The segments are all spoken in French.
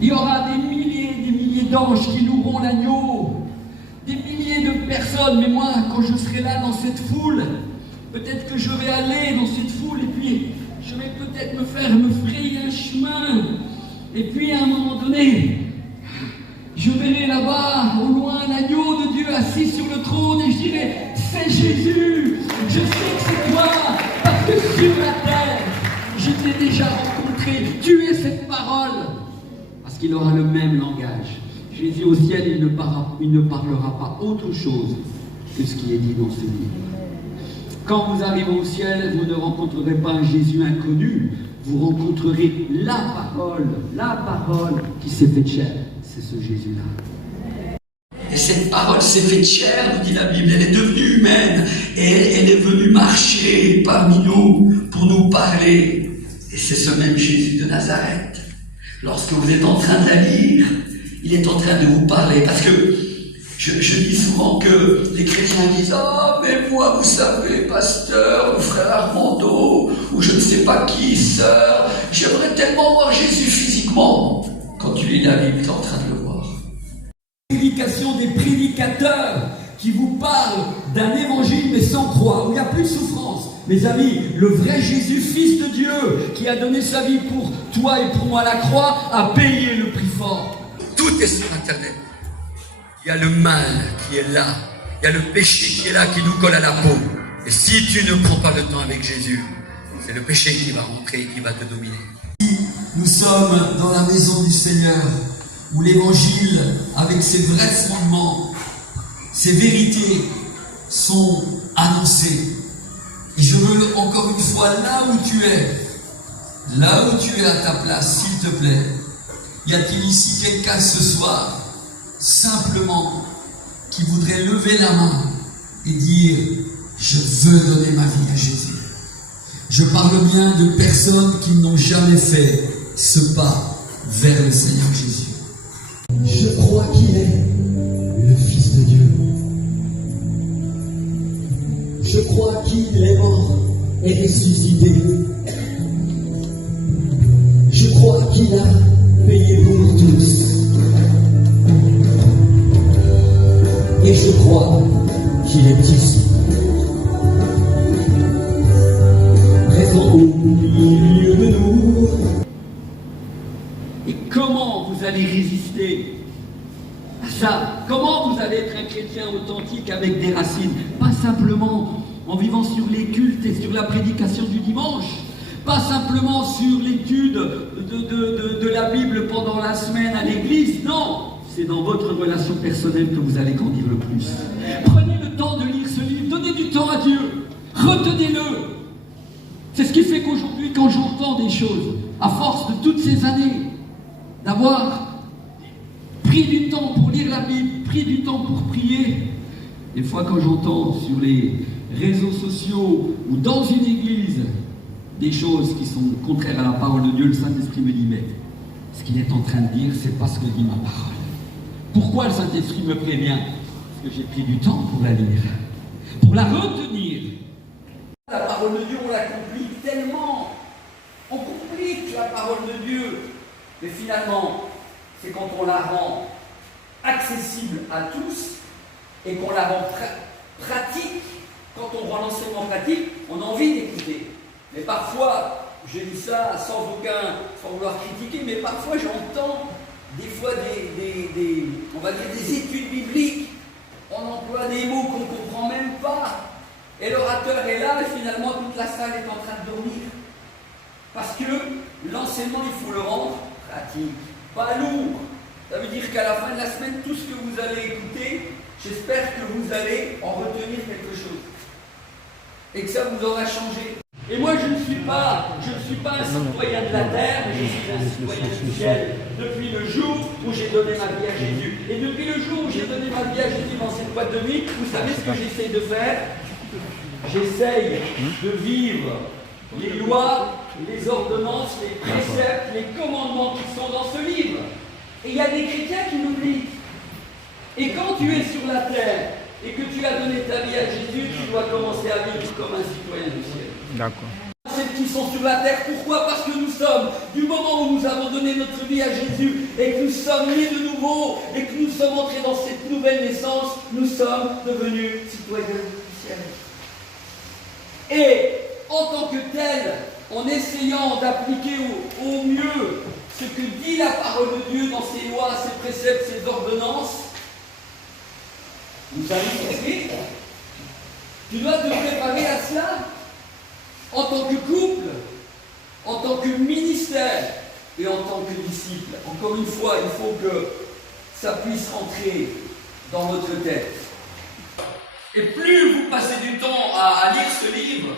Il y aura des milliers d'anges qui loueront l'agneau. Des milliers de personnes. Mais moi, quand je serai là dans cette foule, peut-être que je vais aller dans cette foule et puis je vais peut-être me frayer un chemin. Et puis à un moment donné, je verrai là-bas, au loin, l'agneau de Dieu assis sur le trône et je dirai, c'est Jésus, je sais que c'est toi, parce que sur la terre, je t'ai déjà rencontré, tu es cette parole. Parce qu'il aura le même langage. Jésus au ciel, il ne parlera pas autre chose que ce qui est dit dans ce livre. Quand vous arrivez au ciel, vous ne rencontrerez pas un Jésus inconnu, vous rencontrerez la parole qui s'est faite chair. C'est ce Jésus-là. Et cette parole s'est faite chair, nous dit la Bible, elle est devenue humaine, et elle est venue marcher parmi nous pour nous parler. Et c'est ce même Jésus de Nazareth. Lorsque vous êtes en train de la lire, il est en train de vous parler, parce que je dis souvent que les chrétiens disent « Ah, mais moi, vous savez, pasteur, ou frère Armando, ou je ne sais pas qui, sœur, j'aimerais tellement voir Jésus physiquement. » Quand tu lis la Bible, tu es en train de le voir. Prédication des prédicateurs qui vous parlent d'un évangile mais sans croix, où il n'y a plus de souffrance. Mes amis, le vrai Jésus, Fils de Dieu, qui a donné sa vie pour toi et pour moi à la croix, a payé le prix fort. Tout est sur Internet. Il y a le mal qui est là. Il y a le péché qui est là, qui nous colle à la peau. Et si tu ne prends pas le temps avec Jésus, c'est le péché qui va rentrer et qui va te dominer. Nous sommes dans la maison du Seigneur, où l'évangile, avec ses vrais fondements, ses vérités, sont annoncées. Et je veux encore une fois, là où tu es à ta place, s'il te plaît, y a-t-il ici quelqu'un ce soir, simplement, qui voudrait lever la main et dire « Je veux donner ma vie à Jésus ». Je parle bien de personnes qui n'ont jamais fait ce pas vers le Seigneur Jésus. Je crois qu'il est le Fils de Dieu. Je crois qu'il est mort et ressuscité. Je crois qu'il a payé pour nous tous. Et je crois qu'il est ici. Présent au milieu de nous. Et comment vous allez résister à ça? Comment vous allez être un chrétien authentique avec des racines? Pas simplement en vivant sur les cultes et sur la prédication du dimanche, pas simplement sur l'étude de la Bible pendant la semaine à l'église, non, c'est dans votre relation personnelle que vous allez grandir le plus. Prenez le temps de lire ce livre, donnez du temps à Dieu, retenez-le. C'est ce qui fait qu'aujourd'hui, quand j'entends des choses, à force de toutes ces années, d'avoir pris du temps pour lire la Bible, pris du temps pour prier, des fois quand j'entends sur les réseaux sociaux ou dans une église des choses qui sont contraires à la parole de Dieu, le Saint-Esprit me dit, mais ce qu'il est en train de dire, c'est pas ce que dit ma parole. Pourquoi le Saint-Esprit me prévient? Parce que j'ai pris du temps pour la lire, pour la retenir. La parole de Dieu, on la complique tellement. On complique la parole de Dieu. Mais finalement, c'est quand on la rend accessible à tous et qu'on la rend pratique. Quand on rend l'enseignement pratique, on a envie d'écouter. Mais parfois, je dis ça sans vouloir critiquer, mais parfois j'entends des fois on va dire des études bibliques. On emploie des mots qu'on ne comprend même pas. Et l'orateur est là et finalement toute la salle est en train de dormir. Parce que l'enseignement, il faut le rendre pratique, pas lourd. Ça veut dire qu'à la fin de la semaine, tout ce que vous allez écouter, j'espère que vous allez en retenir quelque chose. Et que ça vous aura changé. Et moi, je ne suis pas un citoyen de la terre, mais je suis un citoyen du ciel. Depuis le jour où j'ai donné ma vie à Jésus. Et depuis le jour où j'ai donné ma vie à Jésus dans cette boîte de nuit, vous savez ce que j'essaie de faire? J'essaye de vivre les lois, les ordonnances, les préceptes, les commandements qui sont dans ce livre. Et il y a des chrétiens qui l'oublient. Et quand tu es sur la terre et que tu as donné ta vie à Jésus, tu dois commencer à vivre comme un citoyen du ciel. D'accord. Cette qui sont sur la terre. Pourquoi? Parce que nous sommes, du moment où nous avons donné notre vie à Jésus et que nous sommes nés de nouveau et que nous sommes entrés dans cette nouvelle naissance, nous sommes devenus citoyens du ciel. Et en tant que tel, en essayant d'appliquer au mieux ce que dit la parole de Dieu dans ses lois, ses préceptes, ses ordonnances, nous allons expliquer. Tu dois te préparer à cela en tant que couple, en tant que ministère et en tant que disciple. Encore une fois, il faut que ça puisse rentrer dans votre tête. Et plus vous passez du temps à lire ce livre,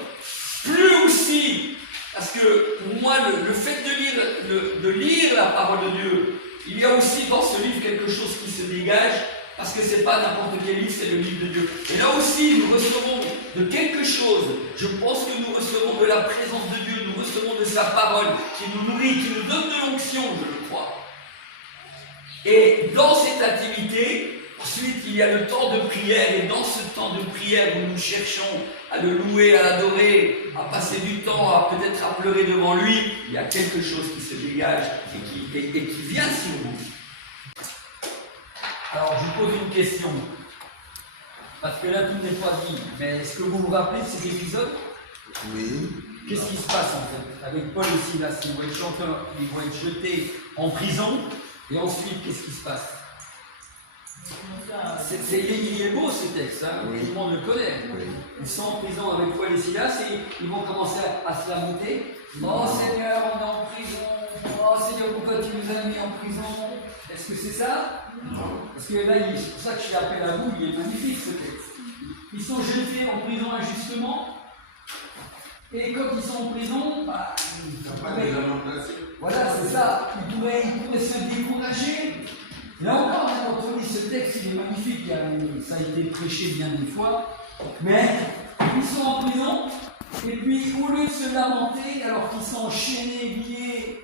plus aussi, parce que pour moi, le fait de lire la parole de Dieu, il y a aussi dans ce livre quelque chose qui se dégage, parce que ce n'est pas n'importe quel livre, c'est le livre de Dieu. Et là aussi, nous recevons de quelque chose. Je pense que nous recevons de la présence de Dieu, nous recevons de sa parole qui nous nourrit, qui nous donne de l'onction, je le crois. Et dans cette activité, ensuite, il y a le temps de prière. Et dans ce temps de prière où nous cherchons à le louer, à l'adorer, à passer du temps, à peut-être à pleurer devant lui, il y a quelque chose qui se dégage et qui vient sur nous. Alors, je vous pose une question, parce que là, tout n'est pas dit, mais est-ce que vous vous rappelez de ces épisodes? Oui. Qu'est-ce qui se passe, en fait, avec Paul et Silas? Ils vont être jetés en prison, et ensuite, qu'est-ce qui se passe? Il est beau, ce texte, hein? Oui. Tout le monde le connaît. Oui. Ils sont en prison avec Paul et Silas, et ils vont commencer à se lamenter. Oh Seigneur, on est en prison. Oh Seigneur, pourquoi tu nous as mis en prison? Est-ce que c'est ça? Non. Parce que là, c'est pour ça que je l'appelle à vous, il est magnifique ce texte. Ils sont jetés en prison injustement. Et quand ils sont en prison, voilà, c'est ça. Ils pourraient se décourager. Là encore, quand on lit ce texte, il est magnifique. Ça a été prêché bien des fois. Mais ils sont en prison. Et puis, au lieu de se lamenter, alors qu'ils sont enchaînés, liés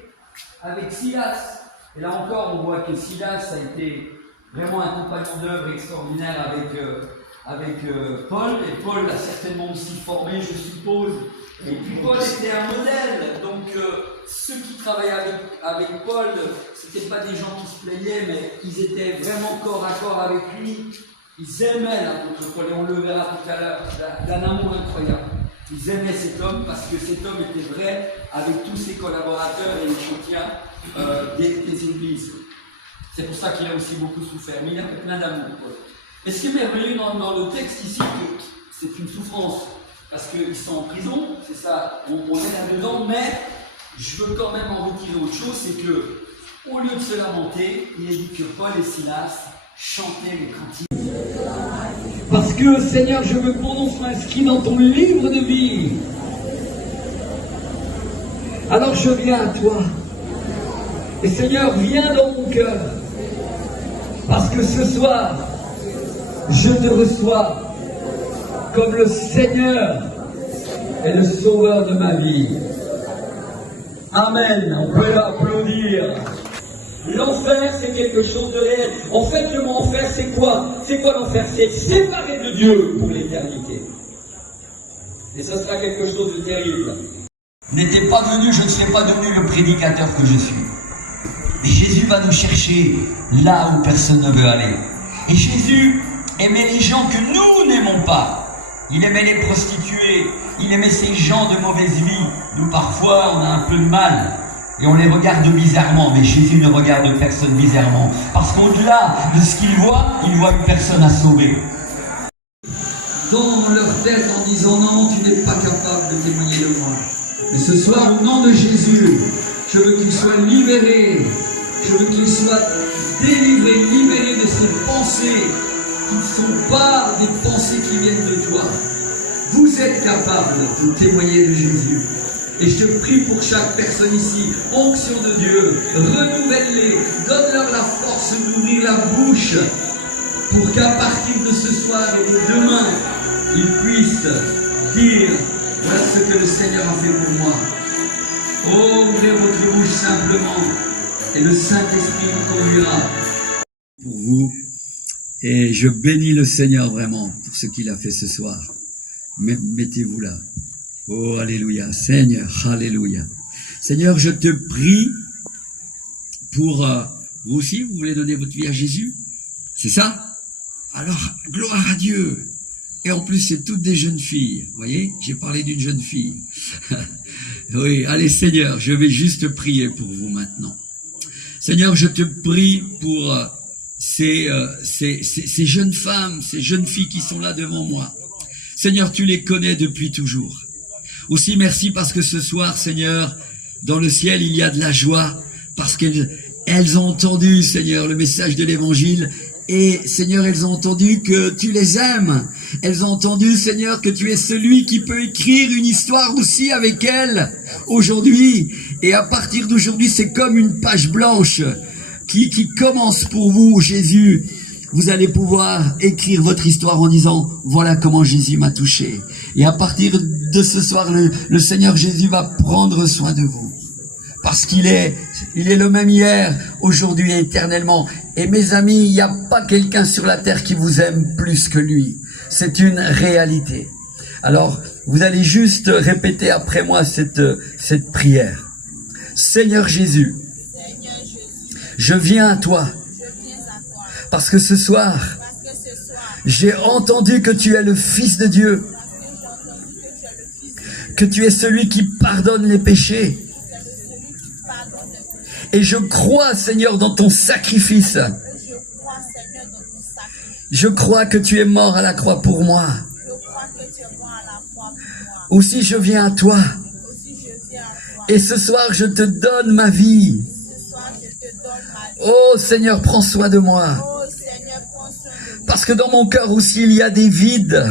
avec Silas. Et là encore, on voit que Silas a été vraiment un compagnon d'œuvre extraordinaire avec Paul. Et Paul l'a certainement aussi formé, je suppose. Et puis Paul était un modèle. Donc ceux qui travaillaient avec Paul, ce n'étaient pas des gens qui se plaignaient, mais ils étaient vraiment corps à corps avec lui. Ils aimaient l'apôtre Paul, et on le verra tout à l'heure, d'un amour incroyable. Ils aimaient cet homme parce que cet homme était vrai avec tous ses collaborateurs et les chrétiens des églises. C'est pour ça qu'il a aussi beaucoup souffert, mais il avait plein d'amour. Et ce qui est merveilleux dans le texte ici, c'est une souffrance, parce qu'ils sont en prison, c'est ça, on est là-dedans, mais je veux quand même en retirer autre chose, c'est que, au lieu de se lamenter, il est dit que Paul et Silas chantaient les cantiques. Parce que, Seigneur, je me prononce inscrit dans ton livre de vie. Alors je viens à toi. Et Seigneur, viens dans mon cœur. Parce que ce soir, je te reçois comme le Seigneur et le Sauveur de ma vie. Amen. On peut l'applaudir. L'enfer, c'est quelque chose de réel. En fait, le mot enfer, c'est quoi? C'est quoi l'enfer? C'est être séparé de Dieu pour l'éternité. Et ça sera quelque chose de terrible. N'était pas venu, je ne serais pas devenu le prédicateur que je suis. Et Jésus va nous chercher là où personne ne veut aller. Et Jésus aimait les gens que nous n'aimons pas. Il aimait les prostituées, il aimait ces gens de mauvaise vie. Nous, parfois, on a un peu de mal. Et on les regarde bizarrement, mais Jésus ne regarde personne bizarrement. Parce qu'au-delà de ce qu'il voit une personne à sauver. Dans leur tête en disant non, tu n'es pas capable de témoigner de moi. Mais ce soir, au nom de Jésus, je veux qu'il soit libéré. Je veux qu'il soit délivré, libéré de ces pensées qui ne sont pas des pensées qui viennent de toi. Vous êtes capable de témoigner de Jésus. Et je te prie pour chaque personne ici, onction de Dieu, renouvelle-les, donne-leur la force d'ouvrir la bouche pour qu'à partir de ce soir et de demain, ils puissent dire voilà ce que le Seigneur a fait pour moi. Oh, ouvrez votre bouche simplement et le Saint-Esprit vous conduira. Pour vous, et je bénis le Seigneur vraiment pour ce qu'il a fait ce soir. Mettez-vous là. Oh, alléluia. Seigneur, alléluia. Seigneur, je te prie pour... vous aussi, vous voulez donner votre vie à Jésus? C'est ça? Alors, gloire à Dieu. Et en plus, c'est toutes des jeunes filles. Vous voyez, j'ai parlé d'une jeune fille. Oui, allez Seigneur, je vais juste prier pour vous maintenant. Seigneur, je te prie pour ces jeunes femmes, ces jeunes filles qui sont là devant moi. Seigneur, tu les connais depuis toujours. Aussi, merci parce que ce soir, Seigneur, dans le ciel, il y a de la joie, parce qu'elles ont entendu, Seigneur, le message de l'Évangile. Et Seigneur, elles ont entendu que tu les aimes. Elles ont entendu, Seigneur, que tu es celui qui peut écrire une histoire aussi avec elles aujourd'hui. Et à partir d'aujourd'hui, c'est comme une page blanche qui commence pour vous, Jésus. Vous allez pouvoir écrire votre histoire en disant, voilà comment Jésus m'a touché. Et à partir de ce soir, le Seigneur Jésus va prendre soin de vous. Parce qu'il est le même hier, aujourd'hui et éternellement. Et mes amis, il n'y a pas quelqu'un sur la terre qui vous aime plus que lui. C'est une réalité. Alors, vous allez juste répéter après moi cette prière. Seigneur Jésus, je viens à toi. Parce que ce soir, j'ai entendu que tu es le Fils de Dieu. Que tu es celui qui pardonne les péchés. Et je crois, Seigneur, dans ton sacrifice. Je crois que tu es mort à la croix pour moi. Aussi, je viens à toi. Et ce soir, je te donne ma vie. Oh, Seigneur, prends soin de moi. Parce que dans mon cœur aussi, il y a des vides.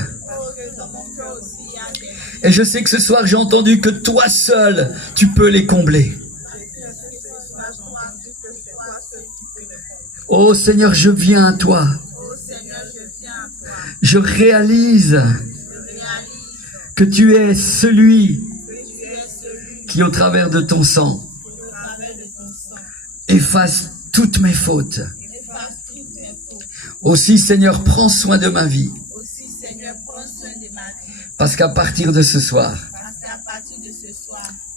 Et je sais que ce soir, j'ai entendu que toi seul, tu peux les combler. Oh Seigneur, je viens à toi. Je réalise que tu es celui qui, au travers de ton sang, efface toutes mes fautes. Aussi, Seigneur, prends soin de ma vie. Parce qu'à partir de ce soir,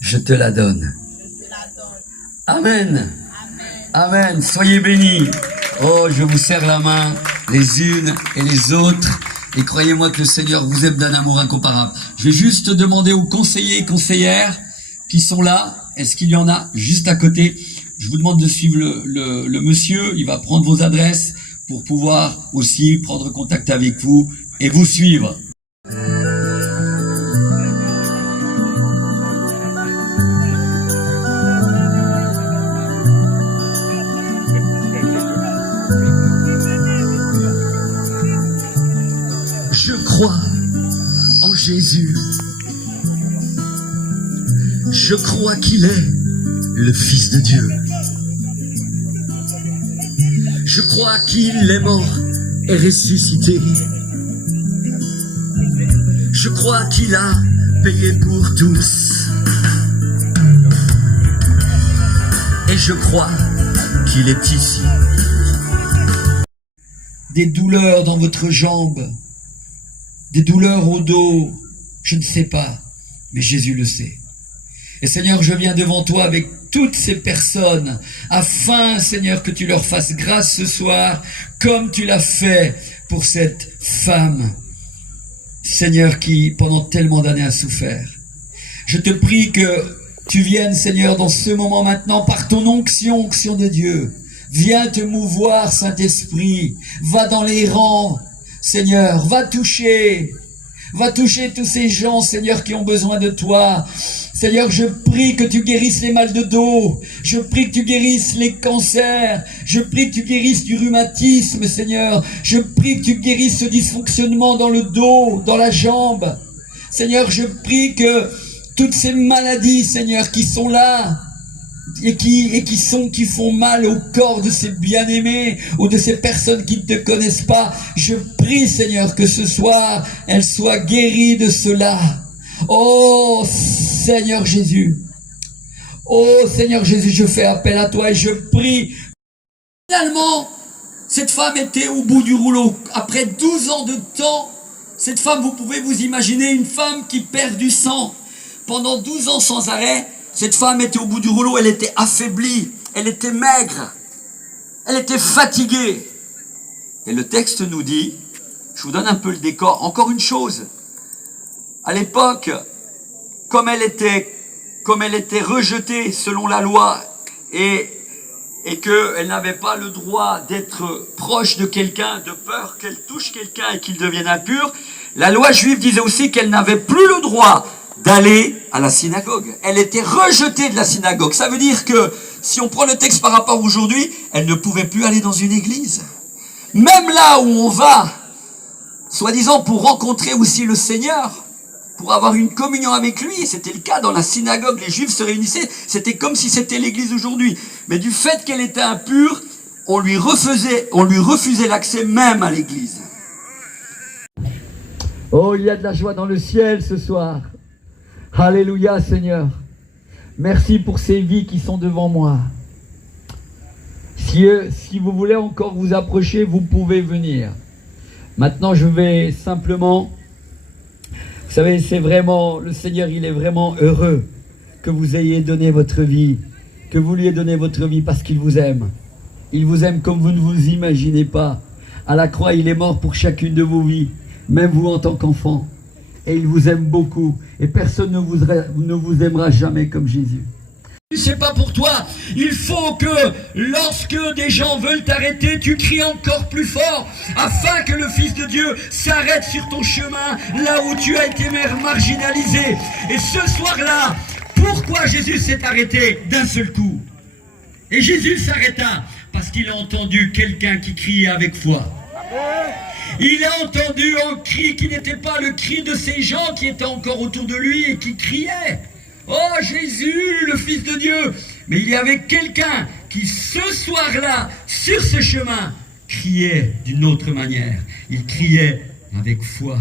je te la donne. Amen. Amen. Soyez bénis. Oh, je vous serre la main, les unes et les autres. Et croyez-moi que le Seigneur vous aime d'un amour incomparable. Je vais juste demander aux conseillers et conseillères qui sont là. Est-ce qu'il y en a juste à côté? Je vous demande de suivre le monsieur. Il va prendre vos adresses pour pouvoir aussi prendre contact avec vous et vous suivre. Je crois en Jésus. Je crois qu'il est le Fils de Dieu. Je crois qu'il est mort et ressuscité. Je crois qu'il a payé pour tous. Et je crois qu'il est ici. Des douleurs dans votre jambe, des douleurs au dos, je ne sais pas, mais Jésus le sait. Et Seigneur, je viens devant toi avec toutes ces personnes, afin, Seigneur, que tu leur fasses grâce ce soir, comme tu l'as fait pour cette femme, Seigneur, qui pendant tellement d'années a souffert. Je te prie que tu viennes, Seigneur, dans ce moment maintenant, par ton onction, onction de Dieu. Viens te mouvoir, Saint-Esprit, va dans les rangs, Seigneur, va toucher tous ces gens, Seigneur, qui ont besoin de toi. Seigneur, je prie que tu guérisses les mal de dos. Je prie que tu guérisses les cancers. Je prie que tu guérisses du rhumatisme, Seigneur. Je prie que tu guérisses ce dysfonctionnement dans le dos, dans la jambe. Seigneur, je prie que toutes ces maladies, Seigneur, qui sont là, et qui font mal au corps de ces bien-aimés ou de ces personnes qui ne te connaissent pas. Je prie, Seigneur, que ce soir, elles soient guéries de cela. Oh, Seigneur Jésus. Oh, Seigneur Jésus, je fais appel à toi et je prie. Finalement, cette femme était au bout du rouleau. Après 12 ans de temps, cette femme, vous pouvez vous imaginer une femme qui perd du sang. Pendant 12 ans sans arrêt, cette femme était au bout du rouleau, elle était affaiblie, elle était maigre, elle était fatiguée. Et le texte nous dit, je vous donne un peu le décor, encore une chose. À l'époque, comme elle était rejetée selon la loi et qu'elle n'avait pas le droit d'être proche de quelqu'un, de peur qu'elle touche quelqu'un et qu'il devienne impur, la loi juive disait aussi qu'elle n'avait plus le droit d'aller à la synagogue. Elle était rejetée de la synagogue. Ça veut dire que, si on prend le texte par rapport à aujourd'hui, elle ne pouvait plus aller dans une église. Même là où on va, soi-disant pour rencontrer aussi le Seigneur, pour avoir une communion avec lui, c'était le cas dans la synagogue, les Juifs se réunissaient, c'était comme si c'était l'église aujourd'hui. Mais du fait qu'elle était impure, on lui refusait l'accès même à l'église. Oh, il y a de la joie dans le ciel ce soir. Alléluia, Seigneur. Merci pour ces vies qui sont devant moi. Si vous voulez encore vous approcher, vous pouvez venir. Maintenant, je vais simplement... Vous savez, c'est vraiment... Le Seigneur, il est vraiment heureux que vous ayez donné votre vie. Que vous lui ayez donné votre vie parce qu'il vous aime. Il vous aime comme vous ne vous imaginez pas. À la croix, il est mort pour chacune de vos vies. Même vous en tant qu'enfant. Et il vous aime beaucoup. Et personne ne vous aimera jamais comme Jésus. C'est pas pour toi. Il faut que lorsque des gens veulent t'arrêter, tu cries encore plus fort afin que le Fils de Dieu s'arrête sur ton chemin là où tu as été marginalisé. Et ce soir-là, pourquoi Jésus s'est arrêté d'un seul coup? Et Jésus s'arrêta parce qu'il a entendu quelqu'un qui criait avec foi. Il a entendu un cri qui n'était pas le cri de ces gens qui étaient encore autour de lui et qui criaient. Oh Jésus, le Fils de Dieu! Mais il y avait quelqu'un qui, ce soir-là, sur ce chemin, criait d'une autre manière. Il criait avec foi.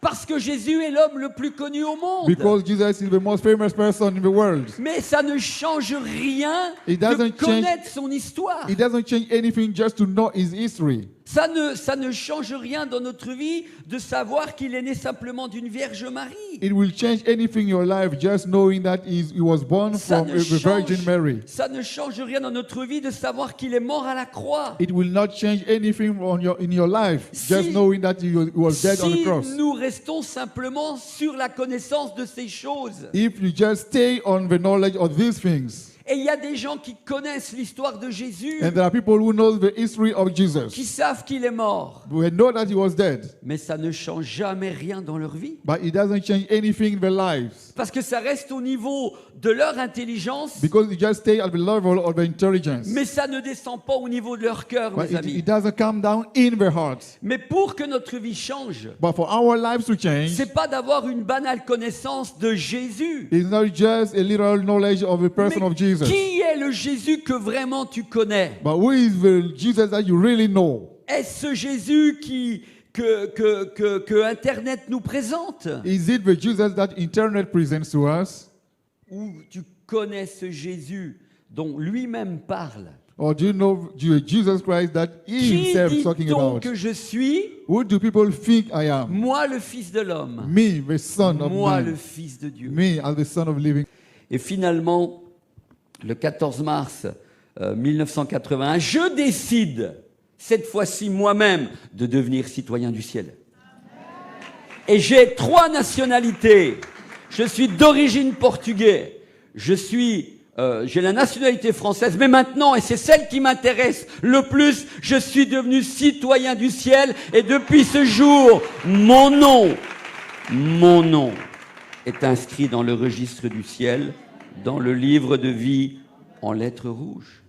Parce que Jésus est l'homme le plus connu au monde. Because Jesus is the most famous person in the world. Mais ça ne change rien de connaître son histoire. It doesn't change anything just to know his history. Ça ne change rien dans notre vie de savoir qu'il est né simplement d'une Vierge Marie. It will change anything in your life just knowing that he was born from a Virgin Mary. Ça ne change rien dans notre vie de savoir qu'il est mort à la croix. It will not change anything in your life just knowing that he was dead on the cross. Si nous restons simplement sur la connaissance de ces choses. If you just stay on the knowledge of these things. Et il y a des gens qui connaissent l'histoire de Jésus. And there are people who know the history of Jesus. Qui savent qu'il est mort. We know that he was dead. Mais ça ne change jamais rien dans leur vie. But it doesn't change anything in their lives. Parce que ça reste au niveau de leur intelligence. Because it just stay at the level of their intelligence. Mais ça ne descend pas au niveau de leur cœur, mes amis. It doesn't come down in their hearts. Mais pour que notre vie change, but for our lives to change, c'est pas d'avoir une banale connaissance de Jésus. It's not just a little knowledge of the person of Jesus. Qui est le Jésus que vraiment tu connais? But who is the Jesus that you really know? Est-ce ce Jésus que Internet nous présente? Is it the Jesus that Internet presents to us? Ou tu connais ce Jésus dont lui-même parle? Or do you know Jesus Christ that he himself is talking about? Qui dit-on que je suis? Who do people think I am? Moi, le Fils de l'homme. Me, the Son of Moi, man. le Fils de Dieu. Me, as the Son of living. Et finalement, le 14 mars 1981, je décide, cette fois-ci moi-même, de devenir citoyen du ciel. Et j'ai 3 nationalités. Je suis d'origine portugaise. J'ai la nationalité française, mais maintenant, et c'est celle qui m'intéresse le plus, je suis devenu citoyen du ciel. Et depuis ce jour, mon nom est inscrit dans le registre du ciel, dans le livre de vie en lettres rouges.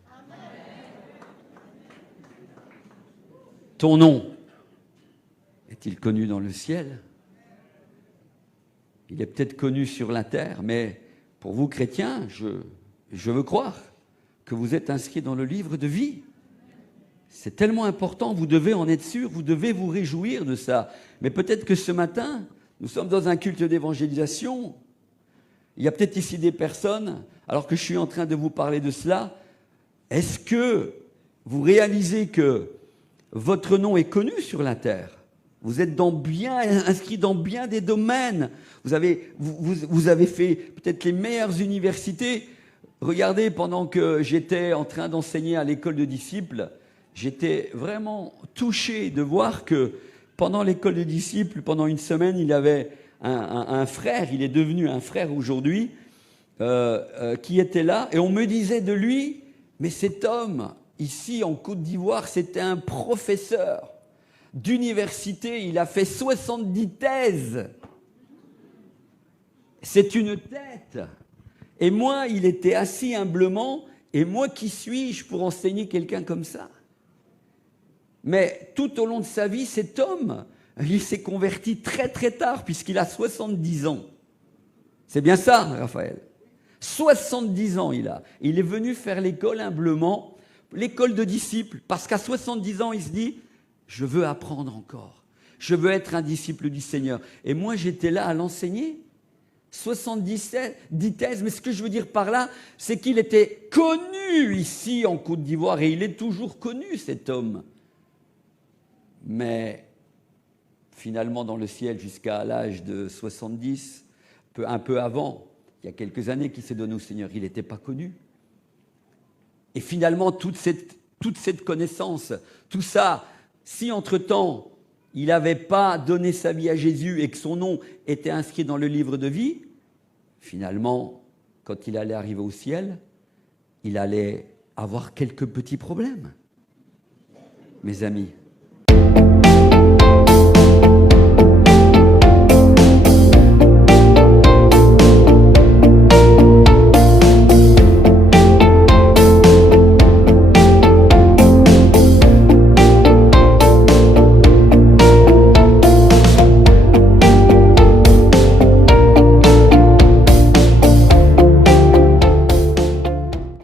Ton nom est-il connu dans le ciel? Il est peut-être connu sur la terre, mais pour vous chrétiens, je veux croire que vous êtes inscrits dans le livre de vie. C'est tellement important, vous devez en être sûr, vous devez vous réjouir de ça. Mais peut-être que ce matin, nous sommes dans un culte d'évangélisation. Il y a peut-être ici des personnes, alors que je suis en train de vous parler de cela, est-ce que vous réalisez que votre nom est connu sur la terre? Vous êtes inscrit dans bien des domaines. Vous avez fait peut-être les meilleures universités. Regardez, pendant que j'étais en train d'enseigner à l'école de disciples, j'étais vraiment touché de voir que pendant l'école de disciples, pendant une semaine, il y avait un frère, il est devenu un frère aujourd'hui, qui était là. Et on me disait de lui, mais cet homme, ici en Côte d'Ivoire, c'était un professeur d'université, il a fait 70 thèses. C'est une tête. Et moi, il était assis humblement, et moi, qui suis-je pour enseigner quelqu'un comme ça? Mais tout au long de sa vie, cet homme, il s'est converti très très tard, puisqu'il a 70 ans. C'est bien ça, Raphaël? 70 ans il a. Il est venu faire l'école humblement, l'école de disciples, parce qu'à 70 ans, il se dit, je veux apprendre encore. Je veux être un disciple du Seigneur. Et moi, j'étais là à l'enseigner. 70 thèses, mais ce que je veux dire par là, c'est qu'il était connu ici en Côte d'Ivoire, et il est toujours connu, cet homme. Mais finalement, dans le ciel, jusqu'à l'âge de 70, un peu avant, il y a quelques années qu'il s'est donné au Seigneur, il n'était pas connu. Et finalement, toute cette connaissance, tout ça, si entre-temps, il n'avait pas donné sa vie à Jésus et que son nom était inscrit dans le livre de vie, finalement, quand il allait arriver au ciel, il allait avoir quelques petits problèmes. Mes amis,